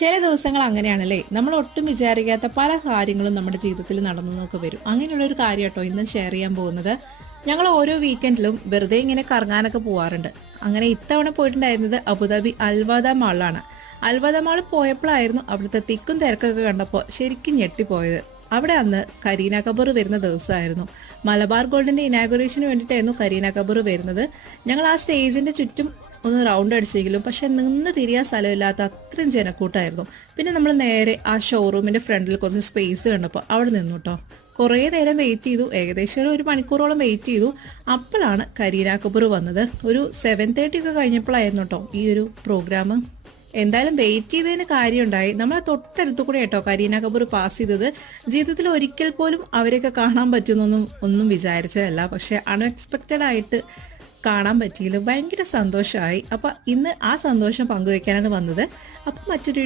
ചില ദിവസങ്ങൾ അങ്ങനെയാണല്ലേ, നമ്മൾ ഒട്ടും വിചാരിക്കാത്ത പല കാര്യങ്ങളും നമ്മുടെ ജീവിതത്തിൽ നടന്നു നോക്കി വരും. അങ്ങനെയുള്ള ഒരു കാര്യം കേട്ടോ ഇന്ന് ഷെയർ ചെയ്യാൻ പോകുന്നത്. ഞങ്ങൾ ഓരോ വീക്കെൻഡിലും വെറുതെ ഇങ്ങനെ കറങ്ങാനൊക്കെ പോവാറുണ്ട്. അങ്ങനെ ഇത്തവണ പോയിട്ടുണ്ടായിരുന്നത് അബുദാബി അൽവദ മാളിലാണ്. അൽവദ മാളിൽ പോയപ്പോഴായിരുന്നു അവിടുത്തെ തിക്കും തിരക്കൊക്കെ കണ്ടപ്പോൾ ശരിക്കും ഞെട്ടിപ്പോയത്. അവിടെ അന്ന് കരീന കപൂർ വരുന്ന ദിവസമായിരുന്നു. മലബാർ ഗോൾഡിന്റെ ഇനാഗുറേഷന് വേണ്ടിയിട്ടായിരുന്നു കരീന കപൂർ വരുന്നത്. ഞങ്ങൾ ആ സ്റ്റേജിന്റെ ചുറ്റും ഒന്ന് റൗണ്ട് അടിച്ചെങ്കിലും പക്ഷെ നിന്ന് തിരിയാൻ സ്ഥലമില്ലാത്ത അത്രയും ജനക്കൂട്ടായിരുന്നു. പിന്നെ നമ്മൾ നേരെ ആ ഷോറൂമിന്റെ ഫ്രണ്ടിൽ കുറച്ച് സ്പേസ് കണ്ടപ്പോൾ അവിടെ നിന്നു കേട്ടോ. കുറേ നേരം വെയിറ്റ് ചെയ്തു, ഏകദേശം ഒരു മണിക്കൂറോളം വെയിറ്റ് ചെയ്തു. അപ്പോഴാണ് കരീന കപൂർ വന്നത്. ഒരു 7:30 ഒക്കെ കഴിഞ്ഞപ്പോഴായിരുന്നു കേട്ടോ ഈ ഒരു പ്രോഗ്രാം. എന്തായാലും വെയിറ്റ് ചെയ്തതിന് കാര്യമുണ്ടായി. നമ്മളെ തൊട്ടടുത്തു കൂടെ കേട്ടോ കരീന കപൂർ പാസ് ചെയ്തത്. ജീവിതത്തിൽ ഒരിക്കൽ പോലും അവരെയൊക്കെ കാണാൻ പറ്റുമെന്നൊന്നും വിചാരിച്ചതല്ല. പക്ഷെ അൺഎക്സ്പെക്റ്റഡ് ആയിട്ട് കാണാൻ പറ്റിയില്ല. ഭയങ്കര സന്തോഷമായി. അപ്പൊ ഇന്ന് ആ സന്തോഷം പങ്കുവെക്കാനാണ് വന്നത്. അപ്പൊ മറ്റൊരു